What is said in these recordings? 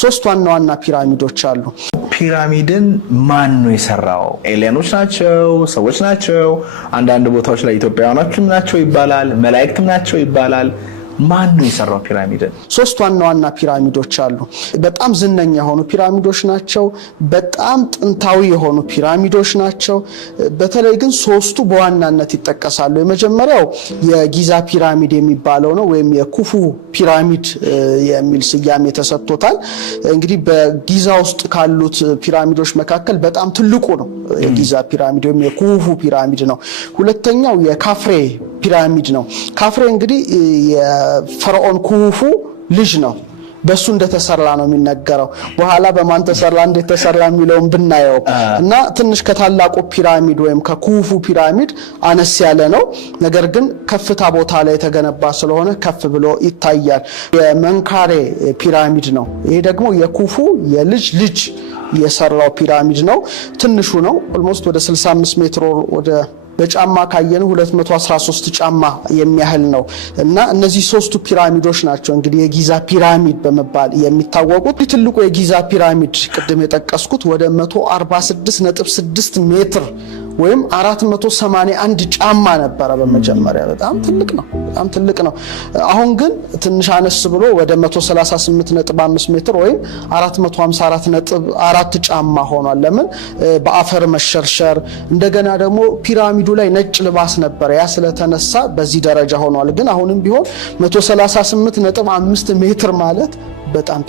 ሶስት ዋና ፒራሚዶች አሉ። ፒራሚድን ማን ነው የሰራው? ኤሊያኖች ናቸው? ሰዎች ናቸው? አንዳንድ ቦታዎች ላይ ኢትዮጵያውያኖችም ናቸው ይባላል፣ መላእክትም ናቸው ይባላል። ማን ነው የሰራው ፒራሚድን? ሶስት ዋና ፒራሚዶች አሉ። በጣም ዝነኛ የሆኑ ፒራሚዶች ናቸው። በጣም ጥንታዊ የሆኑ ፒራሚዶች ናቸው። በተለይ ግን ሶስቱ በዋናነት ይጠቀሳሉ። የመጀመሪያው የጊዛ ፒራሚድ የሚባለው ነው፣ ወይም የኩፉ ፒራሚድ የሚል ስያሜ ተሰጥቶታል። እንግዲህ በጊዛ ውስጥ ካሉት ፒራሚዶች መካከል በጣም ትልቁ ነው የጊዛ ፒራሚድ ወይም የኩፉ ፒራሚድ ነው። ሁለተኛው የካፍሬ ፒራሚድ ነው። ካፍሬ እንግዲህ የፈርዖን ኩፉ ልጅ ነው። በሱ እንደተሰራ ነው የሚነገረው። በኋላ በማን ተሰራ እንዴት ተሰራ የሚለውን ብናየው እና ትንሽ ከታላቁ ፒራሚድ ወይም ከኩፉ ፒራሚድ አነስ ያለ ነው። ነገር ግን ከፍታ ቦታ ላይ የተገነባ ስለሆነ ከፍ ብሎ ይታያል። የመንካሬ ፒራሚድ ነው። ይሄ ደግሞ የኩፉ የልጅ ልጅ የሰራው ፒራሚድ ነው። ትንሹ ነው። ኦልሞስት ወደ 65 ሜትር ወደ በጫማ ካየነው 213 ጫማ የሚያህል ነው እና እነዚህ ሶስቱ ፒራሚዶች ናቸው እንግዲህ የጊዛ ፒራሚድ በመባል የሚታወቁት። ትልቁ የጊዛ ፒራሚድ ቅድም የጠቀስኩት ወደ 146.6 ሜትር ወይም 481 ጫማ ነበረ በመጀመሪያ። በጣም ትልቅ ነው። አሁን ግን ትንሽ አነስ ብሎ ወደ 138.5 ሜትር ወይም 454.4 ጫማ ሆኗል። ለምን? በአፈር መሸርሸር እንደገና ደግሞ ፒራሚዱ ላይ ነጭ ልባስ ነበር። ያ ስለተነሳ በዚህ ደረጃ ሆኗል። ግን አሁንም ቢሆን 138.5 ሜትር ማለት በጣም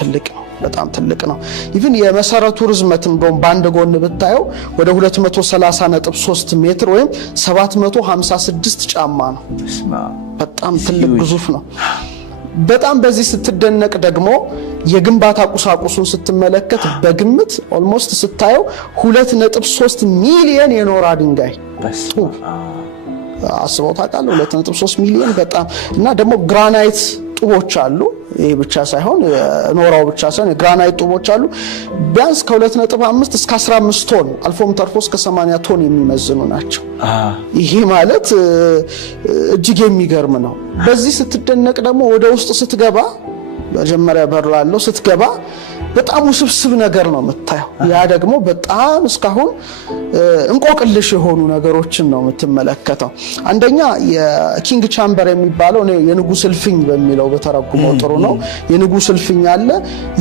ትልቅ ነው። ኢቭን የመሰረቱ ርዝመት እንደውም ባንድ ጎን ብታየው ወደ 230.3 ሜትር ወይም 756 ጫማ ነው። በጣም ትልቅ ግዙፍ ነው። በጣም በዚህ ስትደነቅ ደግሞ የግንባታ ቁሳቁሱን ስትመለከት በግምት ኦልሞስት ስታየው 2.3 ሚሊዮን የኖራ ድንጋይ አስበው ታውቃለህ? 2.3 ሚሊዮን በጣም እና ደግሞ ግራናይት ጡቦች አሉ። ይሄ ብቻ ሳይሆን ኖራው ብቻ ሳይሆን ግራናይት ጡቦች አሉ። ቢያንስ ከ2.5 እስከ 15 ቶን አልፎም ተርፎ እስከ 80 ቶን የሚመዝኑ ናቸው። ይሄ ማለት እጅግ የሚገርም ነው። በዚህ ስትደነቅ ደግሞ ወደ ውስጥ ስትገባ መጀመሪያ በር ላለው ስትገባ በጣም ውስብስብ ነገር ነው የምታየው። ያ ደግሞ በጣም እስካሁን እንቆቅልሽ የሆኑ ነገሮችን ነው የምትመለከተው። አንደኛ የኪንግ ቻምበር የሚባለው የንጉስ እልፍኝ በሚለው በተረጉመው ጥሩ ነው። የንጉስ እልፍኝ አለ።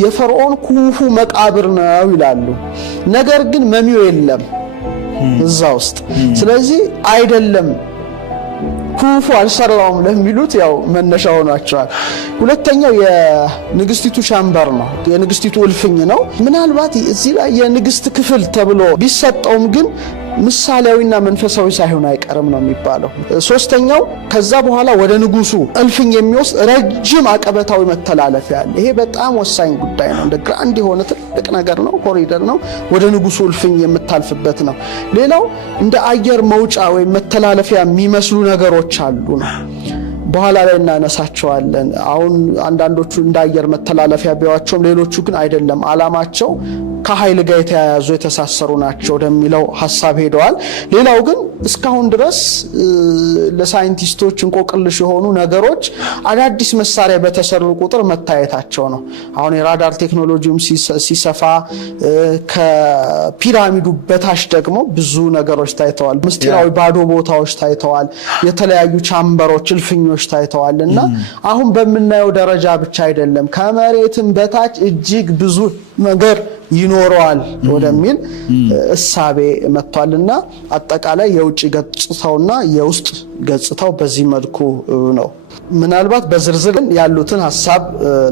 የፈርዖን ኩፉ መቃብር ነው ይላሉ። ነገር ግን መሚው የለም እዛ ውስጥ። ስለዚህ አይደለም ኩፉ አልሰራውም ለሚሉት ያው መነሻ ሆኗቸዋል። ሁለተኛው የንግስቲቱ ቻምበር ነው፣ የንግስቲቱ እልፍኝ ነው። ምናልባት እዚህ ላይ የንግስት ክፍል ተብሎ ቢሰጠውም ግን ምሳሌያዊና መንፈሳዊ ሳይሆን አይቀርም ነው የሚባለው። ሶስተኛው ከዛ በኋላ ወደ ንጉሱ እልፍኝ የሚወስድ ረጅም አቀበታዊ መተላለፊያ አለ። ይሄ በጣም ወሳኝ ጉዳይ ነው። እንደ ግራንድ የሆነ ትልቅ ነገር ነው፣ ኮሪደር ነው። ወደ ንጉሱ እልፍኝ የምታልፍበት ነው። ሌላው እንደ አየር መውጫ ወይም መተላለፊያ የሚመስሉ ነገሮች አሉ ነው። በኋላ ላይ እናነሳቸዋለን። አሁን አንዳንዶቹ እንደ አየር መተላለፊያ ቢያዋቸውም ሌሎቹ ግን አይደለም። አላማቸው ከኃይል ጋር የተያያዙ የተሳሰሩ ናቸው ወደሚለው ሐሳብ ሄደዋል። ሌላው ግን እስካሁን ድረስ ለሳይንቲስቶች እንቆቅልሽ የሆኑ ነገሮች አዳዲስ መሳሪያ በተሰሩ ቁጥር መታየታቸው ነው። አሁን የራዳር ቴክኖሎጂም ሲሰፋ ከፒራሚዱ በታች ደግሞ ብዙ ነገሮች ታይተዋል። ምስጢራዊ ባዶ ቦታዎች ታይተዋል። የተለያዩ ቻምበሮች፣ እልፍኞች ታይተዋልና አሁን በምናየው ደረጃ ብቻ አይደለም፣ ከመሬትም በታች እጅግ ብዙ ነገር ይኖረዋል ወደሚል እሳቤ መጥቷልና አጠቃላይ የውጭ ገጽታውና የውስጥ ገጽታው በዚህ መልኩ ነው። ምናልባት በዝርዝር ያሉትን ሐሳብ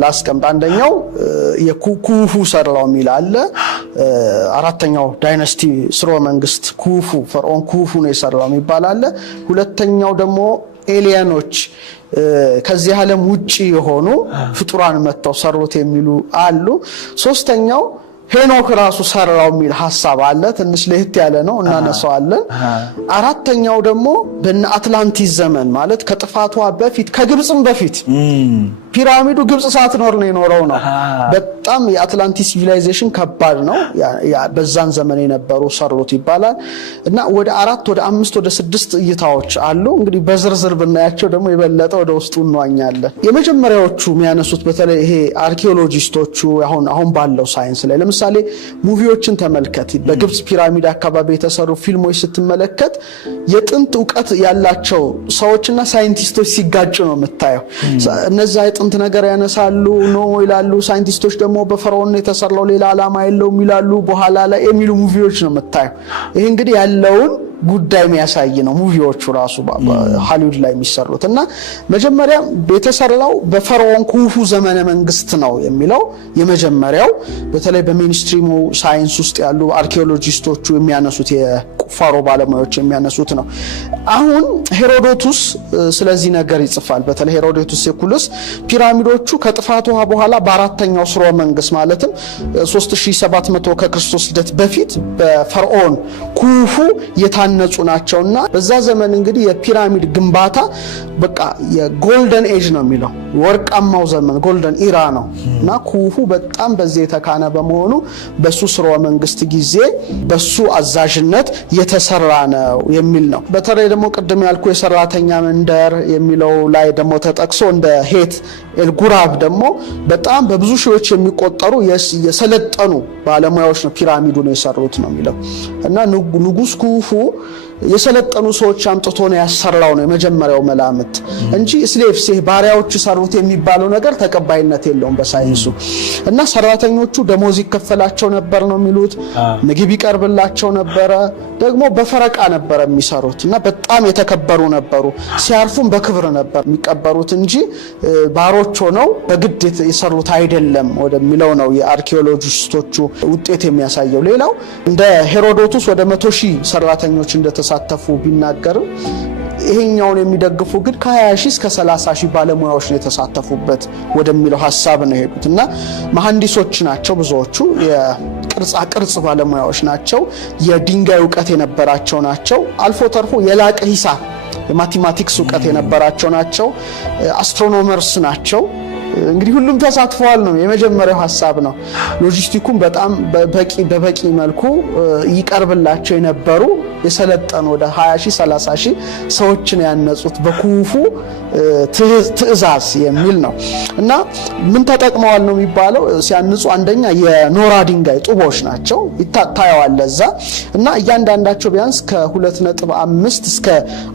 ላስቀምጥ። አንደኛው የኩፉ ሰራው የሚል አለ። አራተኛው ዳይናስቲ ስርወ መንግስት ኩፉ ፈርዖን ኩፉ ነው የሰራው የሚባል አለ። ሁለተኛው ደግሞ ኤሊያኖች ከዚህ ዓለም ውጪ የሆኑ ፍጡራን መጥተው ሰሩት የሚሉ አሉ። ሶስተኛው ሄኖክ ራሱ ሰራው የሚል ሐሳብ አለ። ትንሽ ለህት ያለ ነው እናነሳዋለን። አራተኛው ደግሞ በእነ አትላንቲስ ዘመን ማለት ከጥፋቷ በፊት ከግብጽም በፊት ፒራሚዱ ግብጽ ሳትኖር ነው የኖረው ነው። በጣም የአትላንቲስ ሲቪላይዜሽን ከባድ ነው። በዛን ዘመን የነበሩ ሰሩት ይባላል እና ወደ 4 ወደ 5 ወደ 6 እይታዎች አሉ። እንግዲህ በዝርዝር ብናያቸው ደግሞ የበለጠ ወደ ውስጡ እንዋኛለን። የመጀመሪያዎቹ የሚያነሱት በተለይ ይሄ አርኪኦሎጂስቶቹ አሁን ባለው ሳይንስ ላይ ለምሳሌ ሙቪዎችን ተመልከት። በግብጽ ፒራሚድ አካባቢ የተሰሩ ፊልሞች ስትመለከት የጥንት ዕውቀት ያላቸው ሰዎችና ሳይንቲስቶች ሲጋጩ ነው የምታየው። እነዛ የጥንት ነገር ያነሳሉ ነው ይላሉ፣ ሳይንቲስቶች ደግሞ በፈርዖን የተሰራው ሌላ ዓላማ የለውም ይላሉ በኋላ ላይ የሚሉ ሙቪዎች ነው የምታየው። ይሄ እንግዲህ ያለውን ጉዳይ የሚያሳይ ነው ሙቪዎቹ ራሱ ሃሊውድ ላይ የሚሰሩት። እና መጀመሪያ የተሰራው በፈርዖን ኩፉ ዘመነ መንግስት ነው የሚለው የመጀመሪያው በተለይ በሜንስትሪሙ ሳይንስ ውስጥ ያሉ አርኪኦሎጂስቶቹ የሚያነሱት የቁፋሮ ባለሙያዎች የሚያነሱት ነው። አሁን ሄሮዶቱስ ስለዚህ ነገር ይጽፋል። በተለይ ሄሮዶቱስ ሴኩሉስ ፒራሚዶቹ ከጥፋቷ በኋላ በአራተኛው ስርወ መንግስት ማለትም 3700 ከክርስቶስ ልደት በፊት በፈርዖን ኩፉ የታነጹ ናቸውና በዛ ዘመን እንግዲህ የፒራሚድ ግንባታ በቃ የጎልደን ኤጅ ነው የሚለው ወርቃማው ዘመን ጎልደን ኢራ ነው እና ኩፉ በጣም በዚህ የተካነ በመሆኑ በሱ ስርወ መንግስት ጊዜ በሱ አዛዥነት የተሰራ ነው የሚል ነው። በተለይ ደግሞ ቅድም ያልኩ የሰራተኛ መንደር የሚለው ላይ ደግሞ ተጠቅሶ እንደ ሄት ኤልጉራብ ደግሞ በጣም በብዙ ሺዎች የሚቆጠሩ የሰለጠኑ ባለሙያዎች ነው ፒራሚዱን የሰሩት ነው የሚለው እና ንጉስ ኩፉ የሰለጠኑ ሰዎች አምጥቶ ነው ያሰራው ነው የመጀመሪያው መላምት እንጂ ስሌቭስ ባሪያዎች ሰሩት የሚባለው ነገር ተቀባይነት የለውም በሳይንሱ። እና ሰራተኞቹ ደሞዝ ይከፈላቸው ነበር ነው የሚሉት፣ ምግብ ይቀርብላቸው ነበር፣ ደግሞ በፈረቃ ነበር የሚሰሩት እና በጣም የተከበሩ ነበሩ። ሲያርፉም በክብር ነበር የሚቀበሩት እንጂ ባሮች ሆነው በግድ የሰሩት አይደለም ወደሚለው ነው የአርኪኦሎጂስቶቹ ውጤት የሚያሳየው። ሌላው እንደ ሄሮዶቱስ ወደ 100,000 ሰራተኞች እንደተሳተፉ ቢናገርም ይሄኛውን የሚደግፉ ግን ከ20,000 እስከ 30,000 ባለሙያዎች ነው የተሳተፉበት ወደሚለው ሐሳብ ነው የሄዱት እና መሐንዲሶች ናቸው ብዙዎቹ፣ የቅርጻ ቅርጽ ባለሙያዎች ናቸው፣ የድንጋይ ዕውቀት የነበራቸው ናቸው፣ አልፎ ተርፎ የላቀ ሂሳብ የማቴማቲክስ ዕውቀት የነበራቸው ናቸው፣ አስትሮኖመርስ ናቸው። እንግዲህ ሁሉም ተሳትፈዋል ነው የመጀመሪያው ሐሳብ ነው። ሎጂስቲኩም በጣም በበቂ መልኩ ይቀርብላቸው የነበሩ የሰለጠኑ ወደ 20,000 30,000 ሰዎችን ያነጹት በኩፉ ትዕዛዝ የሚል ነው እና ምን ተጠቅመዋል ነው የሚባለው ሲያንጹ አንደኛ የኖራ ድንጋይ ጡቦች ናቸው ይታያዋል ለዛ እና እያንዳንዳቸው ቢያንስ ከ2.5 እስከ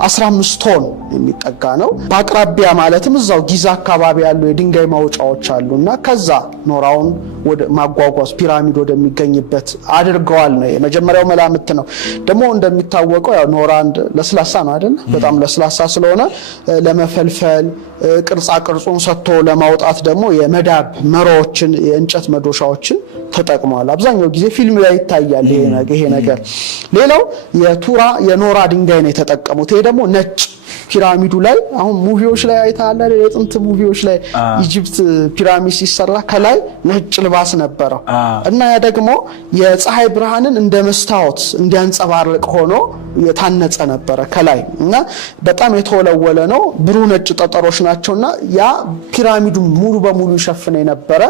15 ቶን የሚጠጋ ነው። በአቅራቢያ ማለትም እዛው ጊዛ አካባቢ ያሉ የድንጋይ ማውጫዎች አሉና ከዛ ኖራውን ወደ ማጓጓዝ ፒራሚድ ወደሚገኝበት አድርገዋል ነው የመጀመሪያው መላምት ነው። ደግሞ እንደሚታወቀው ያው ኖራ ለስላሳ ነው አይደል? በጣም ለስላሳ ስለሆነ ለመፈልፈል ቅርጻ ቅርጹን ሰጥቶ ለማውጣት ደግሞ የመዳብ መሮዎችን የእንጨት መዶሻዎችን ተጠቅመዋል። አብዛኛው ጊዜ ፊልም ላይ ይታያል ይሄ ነገር። ሌላው የኖራ ድንጋይ ነው የተጠቀሙት። ይሄ ደግሞ ነጭ ፒራሚዱ ላይ አሁን ሙቪዎች ላይ አይታለ የጥንት ሙቪዎች ላይ ኢጂፕት ፒራሚድ ሲሰራ ከላይ ነጭ ልባስ ነበረው እና ያ ደግሞ የፀሐይ ብርሃንን እንደ መስታወት እንዲያንጸባርቅ ሆኖ የታነጸ ነበረ ከላይ እና በጣም የተወለወለ ነው። ብሩህ ነጭ ጠጠሮች ናቸውና ያ ፒራሚዱ ሙሉ በሙሉ ይሸፍነ የነበረ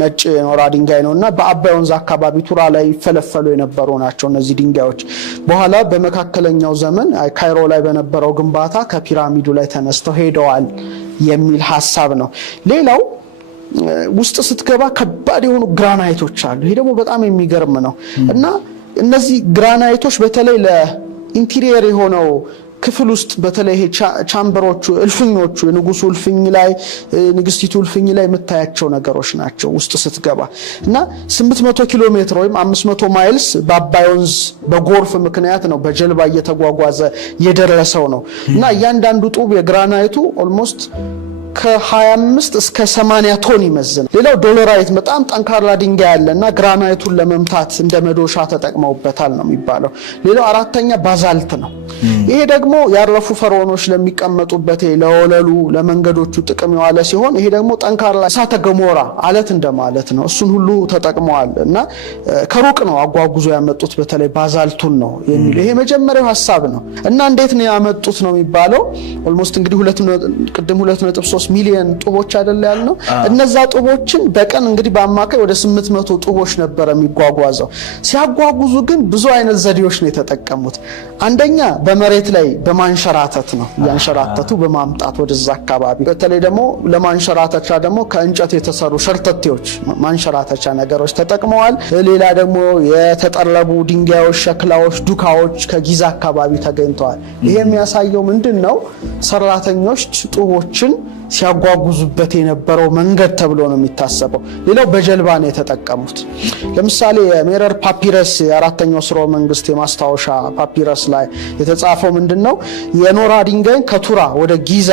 ነጭ ኖራ ድንጋይ ነውና በአባይ ወንዝ አካባቢ ቱራ ላይ ይፈለፈሉ የነበሩ ናቸው እነዚህ ድንጋዮች። በኋላ በመካከለኛው ዘመን ካይሮ ላይ በነበረው ግንባታ ከፒራሚዱ ላይ ተነስተው ሄደዋል የሚል ሐሳብ ነው። ሌላው ውስጥ ስትገባ ከባድ የሆኑ ግራናይቶች አሉ። ይሄ ደግሞ በጣም የሚገርም ነው እና እነዚህ ግራናይቶች በተለይ ለኢንቴሪየር የሆነው ክፍል ውስጥ በተለይ ቻምበሮቹ እልፍኞቹ የንጉሱ እልፍኝ ላይ ንግስቲቱ እልፍኝ ላይ የምታያቸው ነገሮች ናቸው ውስጥ ስትገባ እና 800 ኪሎ ሜትር ወይም 500 ማይልስ በአባይ ወንዝ በጎርፍ ምክንያት ነው በጀልባ እየተጓጓዘ የደረሰው ነው እና እያንዳንዱ ጡብ የግራናይቱ ኦልሞስት ከ25 እስከ 80 ቶን ይመዝናል። ሌላው ዶሎራይት በጣም ጠንካራ ድንጋይ ያለና ግራናይቱን ለመምታት እንደ መዶሻ ተጠቅመውበታል ነው የሚባለው። ሌላው አራተኛ ባዛልት ነው። ይሄ ደግሞ ያረፉ ፈርዖኖች ለሚቀመጡበት ለወለሉ ለመንገዶቹ ጥቅም የዋለ ሲሆን ይሄ ደግሞ ጠንካራ እሳተ ገሞራ አለት እንደማለት ነው። እሱን ሁሉ ተጠቅመዋል እና ከሩቅ ነው አጓጉዞ ያመጡት በተለይ ባዛልቱን ነው የሚል ይሄ መጀመሪያው ሐሳብ ነው። እና እንዴት ነው ያመጡት ነው የሚባለው ኦልሞስት እንግዲህ 2.3 ሚሊዮን ጡቦች አይደል ያልነው። እነዛ ጡቦችን በቀን እንግዲህ በአማካይ ወደ 800 ጡቦች ነበር የሚጓጓዘው። ሲያጓጉዙ ግን ብዙ አይነት ዘዴዎች ነው የተጠቀሙት። አንደኛ በመሬት ላይ በማንሸራተት ነው ያንሸራተቱ በማምጣት ወደዛ አካባቢ። በተለይ ደግሞ ለማንሸራተቻ ደግሞ ከእንጨት የተሰሩ ሸርተቴዎች ማንሸራተቻ ነገሮች ተጠቅመዋል። ሌላ ደግሞ የተጠረቡ ድንጋዮች፣ ሸክላዎች፣ ዱካዎች ከጊዛ አካባቢ ተገኝተዋል። ይሄ የሚያሳየው ምንድነው ሰራተኞች ጡቦችን ሲያጓጉዙበት የነበረው መንገድ ተብሎ ነው የሚታሰበው። ሌላው በጀልባ ነው የተጠቀሙት። ለምሳሌ የሜረር ፓፒረስ የአራተኛው ስርወ መንግስት የማስታወሻ ፓፒረስ ላይ የተጻፈው ምንድነው የኖራ ድንጋይን ከቱራ ወደ ጊዛ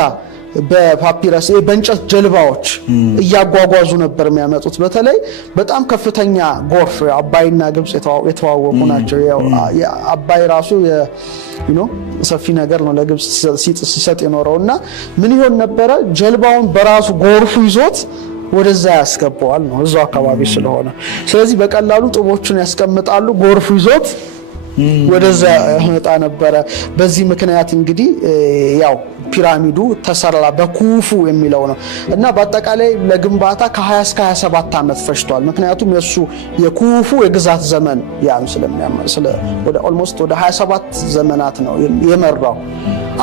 በፓፒረስ በእንጨት ጀልባዎች እያጓጓዙ ነበር የሚያመጡት። በተለይ በጣም ከፍተኛ ጎርፍ አባይና ግብጽ የተዋወቁ ናቸው። አባይ ራሱ ሰፊ ነገር ነው ለግብጽ ሲሰጥ የኖረውና ምን ይሆን ነበረ ጀልባውን በራሱ ጎርፉ ይዞት ወደዛ ያስገባዋል ነው እዛው አካባቢ ስለሆነ። ስለዚህ በቀላሉ ጡቦቹን ያስቀምጣሉ፣ ጎርፉ ይዞት ወደዛ ያመጣ ነበረ። በዚህ ምክንያት እንግዲህ ያው ፒራሚዱ ተሰራ በኩፉ የሚለው ነው እና በአጠቃላይ ለግንባታ ከ20 እስከ 27 ዓመት ፈጅቷል። ምክንያቱም የኩፉ የግዛት ዘመን ያን ወደ ኦልሞስት ወደ 27 ዘመናት ነው የመራው።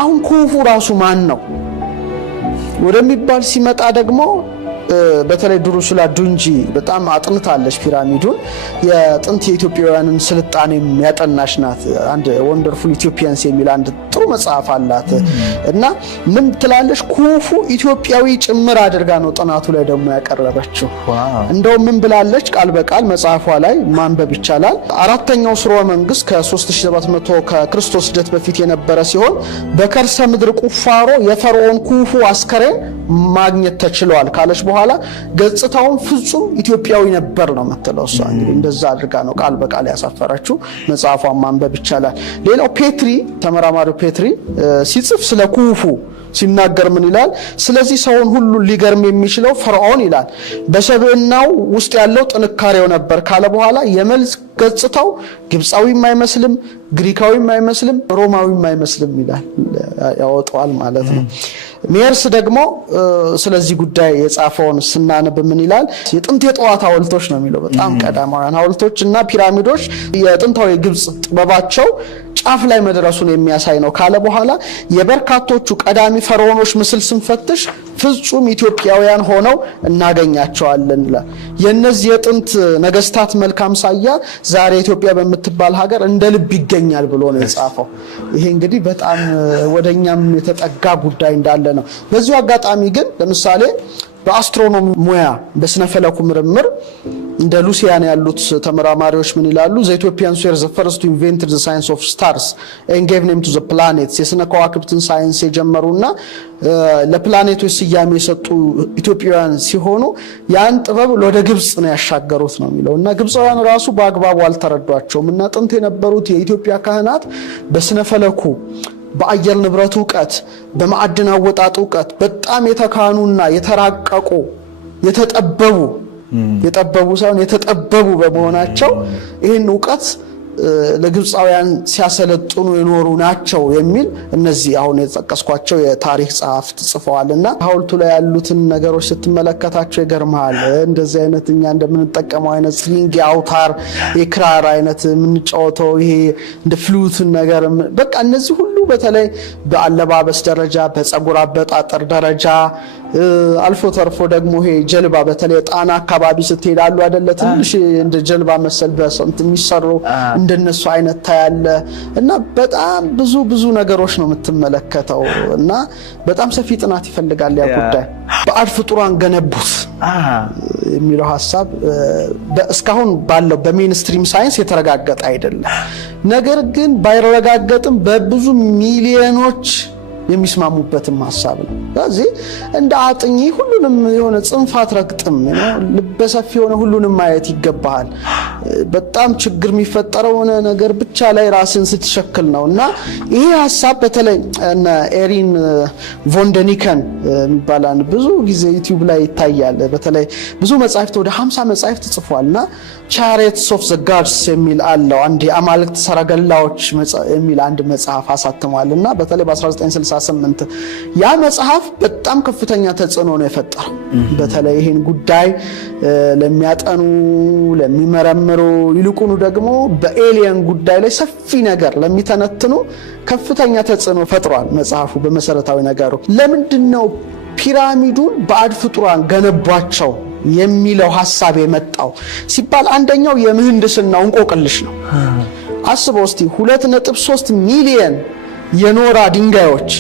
አሁን ኩፉ ራሱ ማን ነው ወደሚባል ሲመጣ ደግሞ በተለይ ድሩሱላ ዱንጂ በጣም አጥንታለች ፒራሚዱን። የጥንት የኢትዮጵያውያንን ስልጣኔም ያጠናች ናት። አንድ ወንደርፉል ኢትዮጵያንስ የሚል አንድ ጥሩ መጽሐፍ አላት እና ምን ትላለች ኩፉ ኢትዮጵያዊ ጭምር አድርጋ ነው ጥናቱ ላይ ደግሞ ያቀረበችው። እንደው ምን ብላለች ቃል በቃል መጽሐፏ ላይ ማንበብ ይቻላል። አራተኛው ስርወ መንግስት ከ3700 ከክርስቶስ ልደት በፊት የነበረ ሲሆን በከርሰ ምድር ቁፋሮ የፈርዖን ኩፉ አስከሬን ማግኘት ተችሏል ካለች በኋላ ገጽታውን ፍጹም ኢትዮጵያዊ ነበር ነው የምትለው እሷ። እንግዲህ እንደዛ አድርጋ ነው ቃል በቃል ያሳፈረችው። መጽሐፏን ማንበብ ይቻላል። ሌላው ፔትሪ ተመራማሪው ፔትሪ ሲጽፍ ስለ ኩፉ ሲናገር ምን ይላል? ስለዚህ ሰውን ሁሉ ሊገርም የሚችለው ፈርዖን ይላል በሰብዕናው ውስጥ ያለው ጥንካሬው ነበር ካለ በኋላ የመልክ ገጽታው ግብፃዊም አይመስልም፣ ግሪካዊም አይመስልም፣ ሮማዊም አይመስልም ይላል ያወጣዋል ማለት ነው። ሜርስ ደግሞ ስለዚህ ጉዳይ የጻፈውን ስናነብ ምን ይላል? የጥንት የጠዋት ሐውልቶች ነው የሚለው። በጣም ቀዳማውያን ሐውልቶች እና ፒራሚዶች የጥንታዊ ግብጽ ጥበባቸው ጫፍ ላይ መድረሱን የሚያሳይ ነው ካለ በኋላ የበርካቶቹ ቀዳሚ ፈርዖኖች ምስል ስንፈትሽ ፍጹም ኢትዮጵያውያን ሆነው እናገኛቸዋለን። የነዚህ የጥንት ነገስታት መልካም ሳያ ዛሬ ኢትዮጵያ በምትባል ሀገር እንደ ልብ ይገኛል ብሎ ነው የጻፈው። ይሄ እንግዲህ በጣም ወደኛም የተጠጋ ጉዳይ እንዳለ ነው። በዚሁ አጋጣሚ ግን ለምሳሌ በአስትሮኖሚ ሙያ በስነፈለኩ ምርምር እንደ ሉሲያን ያሉት ተመራማሪዎች ምን ይላሉ? the Ethiopians were the first to invent the science of stars and gave name to the planets። የስነ ከዋክብትን ሳይንስ የጀመሩና ለፕላኔቶች ስያሜ የሰጡ ኢትዮጵያውያን ሲሆኑ ያን ጥበብ ወደ ግብጽ ነው ያሻገሩት ነው የሚለው እና ግብፃውያን ራሱ በአግባቡ አልተረዷቸውም እና ጥንት የነበሩት የኢትዮጵያ ካህናት በስነፈለኩ በአየር ንብረት ዕውቀት በማዕድን አወጣጥ ዕውቀት በጣም የተካኑና የተራቀቁ የተጠበቡ ሳይሆን የተጠበቡ በመሆናቸው ይህን ዕውቀት ለግብፃውያን ሲያሰለጥኑ የኖሩ ናቸው የሚል እነዚህ አሁን የተጠቀስኳቸው የታሪክ ጸሐፍት ጽፈዋልና ሐውልቱ ላይ ያሉትን ነገሮች ስትመለከታቸው ይገርማል። እንደዚህ አይነት እኛ እንደምንጠቀመው አይነት ስትሪንግ አውታር የክራር አይነት የምንጫወተው ይሄ እንደ ፍሉት ነገር በቃ እነዚህ ሁሉ በተለይ በአለባበስ ደረጃ በፀጉር አበጣጠር ደረጃ አልፎ ተርፎ ደግሞ ይሄ ጀልባ በተለይ ጣና አካባቢ ስትሄዳሉ አይደለ ትንሽ እንደ ጀልባ መሰል በሰንት የሚሰሩ እንደነሱ አይነት ታያለ እና በጣም ብዙ ነገሮች ነው የምትመለከተው እና በጣም ሰፊ ጥናት ይፈልጋል ያ ጉዳይ። ባዕድ ፍጡራን ገነቡት የሚለው ሐሳብ እስካሁን ባለው በሜንስትሪም ሳይንስ የተረጋገጠ አይደለም። ነገር ግን ባይረጋገጥም በብዙ ሚሊዮኖች የሚስማሙበትም ሐሳብ ነው። ስለዚህ እንደ አጥኚ ሁሉንም የሆነ ጽንፋት ረግጥም ልበሰፊ የሆነ ሁሉንም ማየት ይገባል። በጣም ችግር የሚፈጠረው ነገር ብቻ ላይ ራስን ስትሸክል ነውና ይሄ ሐሳብ በተለይ እነ ኤሪን ቮንደኒከን የሚባላን ብዙ ጊዜ ዩቲዩብ ላይ ይታያል። በተለይ ብዙ መጻሕፍት ወደ 50 መጻሕፍት ጽፏልና ቻሪየትስ ኦፍ ዘ ጋድስ የሚል አለው። አንድ የአማልክት ሰረገላዎች የሚል አንድ መጽሐፍ አሳትሟልና በተለይ በ1968 ያ መጽሐፍ በጣም ከፍተኛ ተጽዕኖ ነው የፈጠረው። በተለይ ይሄን ጉዳይ ለሚያጠኑ ለሚመረምሩ ይልቁኑ ደግሞ በኤሊየን ጉዳይ ላይ ሰፊ ነገር ለሚተነትኑ ከፍተኛ ተጽዕኖ ፈጥሯል መጽሐፉ። በመሰረታዊ ነገሩ ለምንድነው ፒራሚዱን ባዕድ ፍጡራን ገነቧቸው የሚለው ሐሳብ የመጣው ሲባል አንደኛው የምህንድስናው እንቆቅልሽ ነው። አስበው እስቲ 2.3 ሚሊዮን የኖራ ድንጋዮች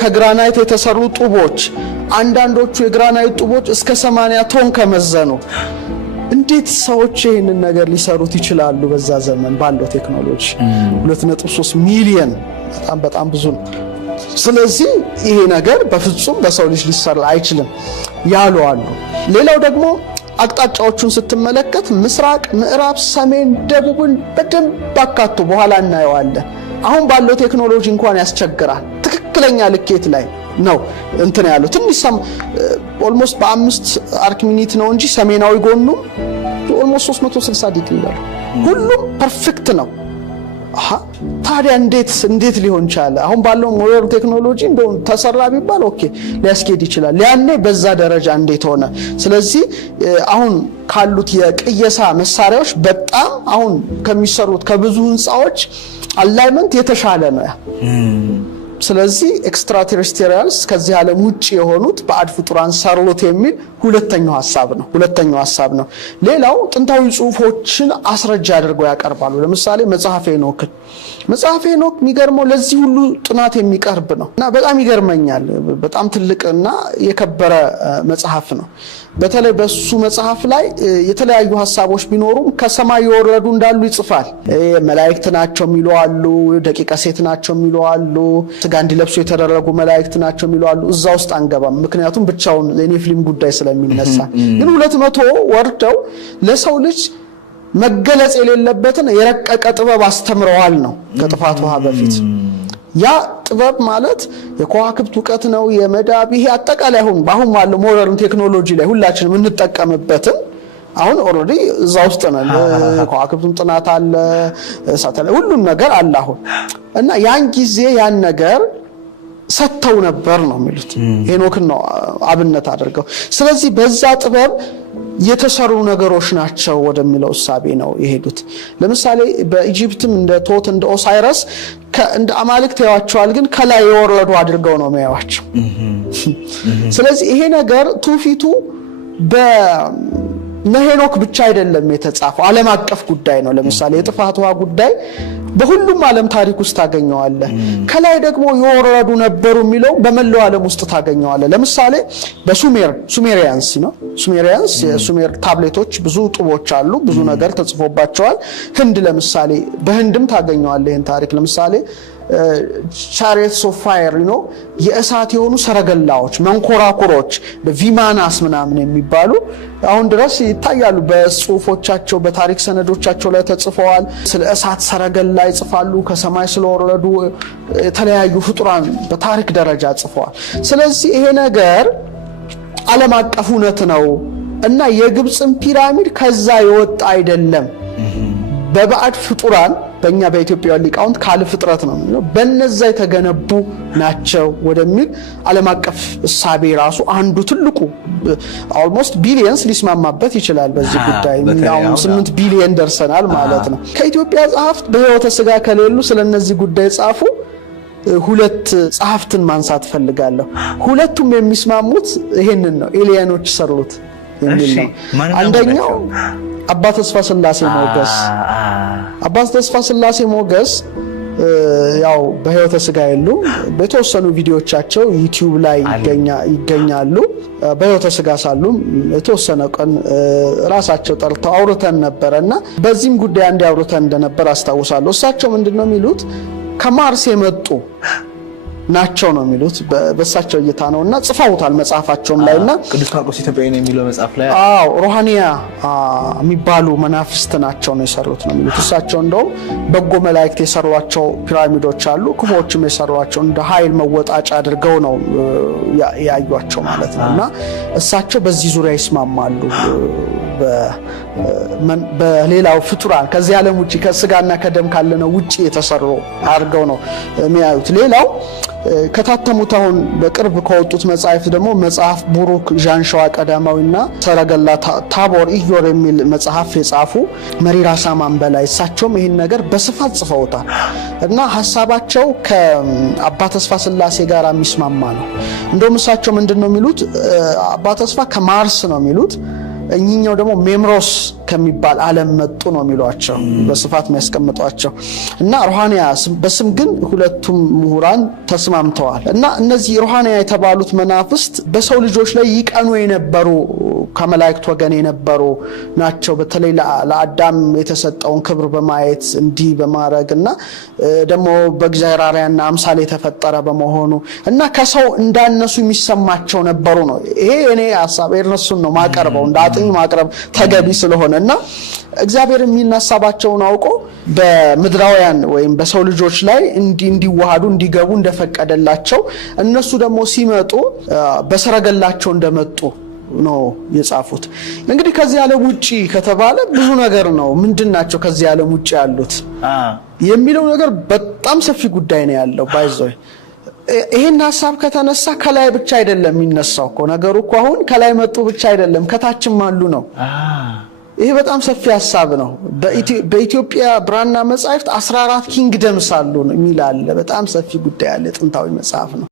ከግራናይት የተሰሩ ጡቦች አንዳንዶቹ የግራናይት ጡቦች እስከ 80 ቶን ከመዘኑ እንዴት ሰዎች ይህንን ነገር ሊሰሩት ይችላሉ? በዛ ዘመን ባለው ቴክኖሎጂ 2.3 ሚሊዮን በጣም ብዙ ነው። ስለዚህ ይሄ ነገር በፍጹም በሰው ልጅ ሊሰራ አይችልም ያሉ አሉ። ሌላው ደግሞ አቅጣጫዎቹን ስትመለከት ምስራቅ፣ ምዕራብ፣ ሰሜን፣ ደቡብን በደንብ አካቶ በኋላ እናየዋለን። አሁን ባለው ቴክኖሎጂ እንኳን ያስቸግራል። ትክክለኛ ልኬት ላይ ነው እንትን ያለው ትንሽ ኦልሞስት በ5 አርክ ሚኒት ነው እንጂ ሰሜናዊ ጎኑ ኦልሞስት 360 ዲግሪ ነው። ሁሉም ፐርፌክት ነው። ታዲያ እንዴት ሊሆን ቻለ? አሁን ባለው ሞደርን ቴክኖሎጂ እንደው ተሰራ ቢባል ኦኬ ሊያስኬድ ይችላል። ያኔ በዛ ደረጃ እንዴት ሆነ? ስለዚህ አሁን ካሉት የቅየሳ መሳሪያዎች በጣም አሁን ከሚሰሩት ከብዙ ህንጻዎች አላይመንት የተሻለ ነው። ስለዚህ ኤክስትራቴሬስትሪያልስ ከዚህ ዓለም ውጪ የሆኑት ባዕድ ፍጡራን ሰሩት የሚል ሁለተኛው ሐሳብ ነው። ሌላው ጥንታዊ ጽሑፎችን አስረጃ አድርገው ያቀርባሉ። ለምሳሌ መጽሐፈ ሄኖክ የሚገርመው ለዚህ ሁሉ ጥናት የሚቀርብ ነው እና በጣም ይገርመኛል። በጣም ትልቅና የከበረ መጽሐፍ ነው። በተለይ በሱ መጽሐፍ ላይ የተለያዩ ሐሳቦች ቢኖሩም ከሰማይ የወረዱ እንዳሉ ይጽፋል። መላእክት ናቸው የሚሉ አሉ፣ ደቂቀ ሴት ናቸው የሚሉ አሉ፣ ስጋ እንዲለብሱ የተደረጉ መላእክት ናቸው የሚሉ አሉ። እዛ ውስጥ አንገባም፣ ምክንያቱም ብቻውን የኔፍሊም ጉዳይ ስለሚነሳ። ግን 200 ወርደው ለሰው ልጅ መገለጽ የሌለበትን የረቀቀ ጥበብ አስተምረዋል ነው ከጥፋት ውሃ በፊት። ያ ጥበብ ማለት የከዋክብት ዕውቀት ነው፣ የመዳብ ይሄ አጠቃላይ አሁን ባለው ሞደርን ቴክኖሎጂ ላይ ሁላችንም እንጠቀምበትን አሁን ኦሬዲ እዛ ውስጥ ነው። ከዋክብቱም ጥናት አለ፣ ሳተላይት ሁሉም ነገር አለ አሁን እና ያን ጊዜ ያን ነገር ሰተው ነበር ነው የሚሉት። ሄኖክን ነው አብነት አድርገው። ስለዚህ በዛ ጥበብ የተሰሩ ነገሮች ናቸው ወደሚለው ሐሳቤ ነው የሄዱት። ለምሳሌ በኢጂፕትም እንደ ቶት እንደ ኦሳይረስ እንደ አማልክት ያዋቸዋል፣ ግን ከላይ የወረዱ አድርገው ነው የሚያዋቸው። ስለዚህ ይሄ ነገር ትውፊቱ በሄኖክ ብቻ አይደለም የተጻፈው፣ ዓለም አቀፍ ጉዳይ ነው። ለምሳሌ የጥፋት ውሃ ጉዳይ በሁሉም ዓለም ታሪክ ውስጥ ታገኘዋለህ። ከላይ ደግሞ የወረዱ ነበሩ የሚለው በመላው ዓለም ውስጥ ታገኘዋለህ። ለምሳሌ በሱሜሪያንስ የሱሜር ታብሌቶች ብዙ ጡቦች አሉ፣ ብዙ ነገር ተጽፎባቸዋል። ህንድ ለምሳሌ በህንድም ታገኘዋለህ ይህን ታሪክ። ለምሳሌ ቻሪየትስ ኦፍ ፋየር የእሳት የሆኑ ሰረገላዎች፣ መንኮራኩሮች በቪማናስ ምናምን የሚባሉ አሁን ድረስ ይታያሉ። በጽሁፎቻቸው በታሪክ ሰነዶቻቸው ላይ ተጽፈዋል። ስለ እሳት ሰረገላ ይጽፋሉ። ከሰማይ ስለወረዱ የተለያዩ ፍጡራን በታሪክ ደረጃ ጽፈዋል። ስለዚህ ይሄ ነገር ዓለም አቀፍ እውነት ነው እና የግብፅን ፒራሚድ ከዛ የወጣ አይደለም። በባዕድ ፍጡራን በእኛ በኢትዮጵያ ሊቃውንት ካለ ፍጥረት ነው በነዛ የተገነቡ ናቸው ወደሚል ዓለም አቀፍ እሳቤ ራሱ አንዱ ትልቁ ኦልሞስት ቢሊየንስ ሊስማማበት ይችላል። በዚህ ጉዳይ አሁን 8 ቢሊየን ደርሰናል ማለት ነው። ከኢትዮጵያ ጸሐፍት በሕይወተ ሥጋ ከሌሉ ስለነዚህ ጉዳይ ጻፉ 2 ጸሐፍትን ማንሳት ፈልጋለሁ። ሁለቱም የሚስማሙት ይሄንን ነው፣ ኤሊያኖች ሰሩት የሚል ነው። አንደኛው አባ ተስፋ ስላሴ ሞገስ ያው በሕይወተ ሥጋ የሉ፣ በተወሰኑ ቪዲዮቻቸው ዩቲዩብ ላይ ይገኛሉ። በሕይወተ ሥጋ ሳሉ የተወሰነ ቀን ራሳቸው ጠርተው አውርተን ነበርና በዚህም ጉዳይ አንድ አውርተን እንደነበር አስታውሳለሁ። እሳቸው ምንድነው የሚሉት ከማርስ የመጡ ናቸው ነው የሚሉት በሳቸው እይታ ነውና ጽፈውታል መጽሐፋቸውም ላይና ቅዱስ ማርቆስ ኢትዮጵያዊ ነው የሚለው መጽሐፍ ላይ ሩሃኒያ የሚባሉ መናፍስት ናቸው ነው የሰሩት ነው የሚሉት። እሳቸው እንደውም በጎ መላእክት የሰሯቸው ፒራሚዶች አሉ፣ ክፉዎችም የሰሯቸው እንደ ኃይል መወጣጫ አድርገው ነው ያዩዋቸው ማለት ነውና እሳቸው በዚህ ዙሪያ ይስማማሉ። በሌላው ፍጡራን ከዚህ ዓለም ውጪ ከስጋና ከደም ካለነው ውጪ የተሰሩ አድርገው ነው የሚያዩት። ሌላው ከታተሙት አሁን በቅርብ ከወጡት መጽሐፍት ደግሞ መጽሐፍ ቡሩክ ዣንሸዋ ቀዳማዊና ሰረገላ ታቦር ኢዮር የሚል መጽሐፍ የጻፉ መሪራ ሳማን በላይ እሳቸውም ይህን ነገር በስፋት ጽፈውታል እና ሐሳባቸው ከአባ ተስፋ ስላሴ ጋር የሚስማማ ነው። እንደውም እሳቸው ምንድነው የሚሉት አባ ተስፋ ከማርስ ነው የሚሉት፣ እኚኛው ደግሞ ሜምሮስ ከሚባል ዓለም መጡ ነው የሚሏቸው በስፋት የሚያስቀምጧቸው እና ሩሃኒያ በስም ግን ሁለቱም ምሁራን ተስማምተዋል። እና እነዚህ ሩሃኒያ የተባሉት መናፍስት በሰው ልጆች ላይ ይቀኑ የነበሩ ከመላእክት ወገን የነበሩ ናቸው። በተለይ ለአዳም የተሰጠውን ክብር በማየት እንዲህ በማድረግና ደግሞ በእግዚአብሔር አርአያና አምሳል የተፈጠረ በመሆኑ እና ከሰው እንዳነሱ የሚሰማቸው ነበሩ ነው። ይሄ እኔ ሐሳብ እነሱን ነው ማቀርበው እንደ አጥኝ ማቅረብ ተገቢ ስለሆነ እና እግዚአብሔር የሚነሳባቸውን አውቆ በምድራውያን ወይም በሰው ልጆች ላይ እንዲዋሃዱ እንዲገቡ እንደፈቀደላቸው እነሱ ደግሞ ሲመጡ በሰረገላቸው እንደመጡ ነው የጻፉት። እንግዲህ ከዚህ ዓለም ውጪ ከተባለ ብዙ ነገር ነው። ምንድናቸው ከዚህ ዓለም ውጪ ያሉት የሚለው ነገር በጣም ሰፊ ጉዳይ ነው ያለው። ባይዘው ይሄን ሐሳብ ከተነሳ ከላይ ብቻ አይደለም የሚነሳው እኮ ነገሩ እኮ አሁን ከላይ መጡ ብቻ አይደለም ከታችም አሉ ነው። ይሄ በጣም ሰፊ ሐሳብ ነው። በኢትዮጵያ ብራና መጻሕፍት 14 ኪንግደምስ አሉ የሚል አለ። በጣም ሰፊ ጉዳይ አለ። ጥንታዊ መጽሐፍ ነው።